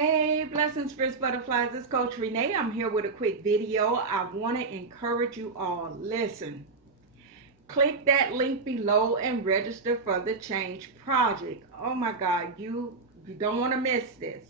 Hey, blessings, fierce butterflies. This is Coach Renee. I'm here with a quick video. I want to encourage you all. Listen, click that link below and register for the Change Project. Oh my God, you don't want to miss this.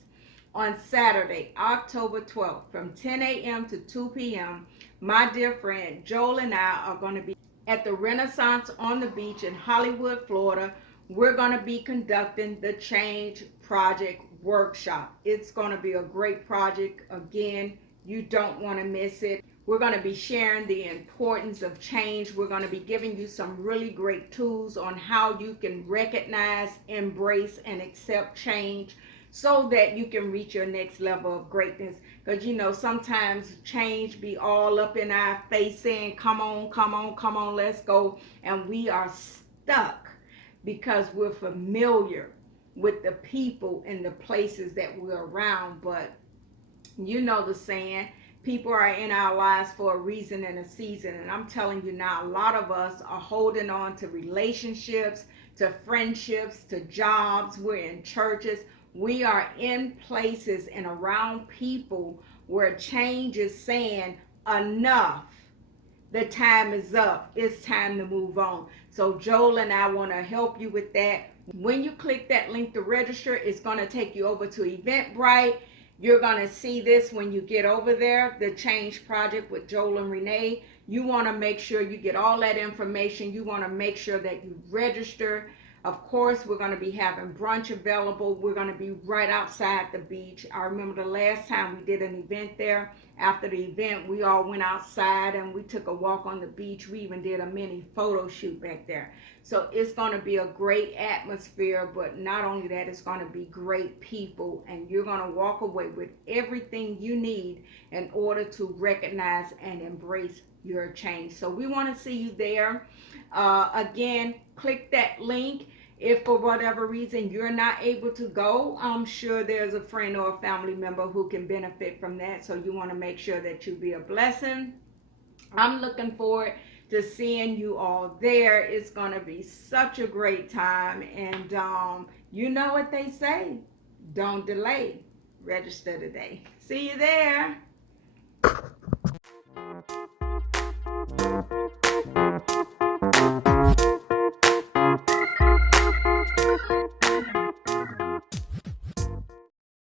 On Saturday, October 12th, from 10 a.m. to 2 p.m., my dear friend Joel and I are going to be at the Renaissance on the beach in Hollywood, Florida. We're going to be conducting the Change Project workshop. It's going to be a great project. Again, you don't want to miss it. We're going to be sharing the importance of change. We're going to be giving you some really great tools on how you can recognize, embrace, and accept change so that you can reach your next level of greatness. Because sometimes change be all up in our face saying, come on, come on, come on, let's go. And we are stuck because we're familiar with the people and the places that we're around. But you know the saying, people are in our lives for a reason and a season. And I'm telling you now, a lot of us are holding on to relationships, to friendships, to jobs. We're in churches. We are in places and around people where change is saying, enough. The time is up. It's time to move on. So Joel and I want to help you with that. When you click that link to register, it's going to take you over to Eventbrite. You're going to see this when you get over there, the Change Project with Joel and Renee. You want to make sure you get all that information. You want to make sure that you register. Of course, we're going to be having brunch available. We're going to be right outside the beach. I remember the last time we did an event there. After the event, we all went outside and we took a walk on the beach. We even did a mini photo shoot back there. So it's going to be a great atmosphere, but not only that, it's going to be great people, and you're going to walk away with everything you need in order to recognize and embrace your change. So we want to see you there. Again, click that link. If for whatever reason you're not able to go, I'm sure there's a friend or a family member who can benefit from that. So you want to make sure that you be a blessing. I'm looking forward to seeing you all there. It's going to be such a great time. And you know what they say, don't delay. Register today. See you there.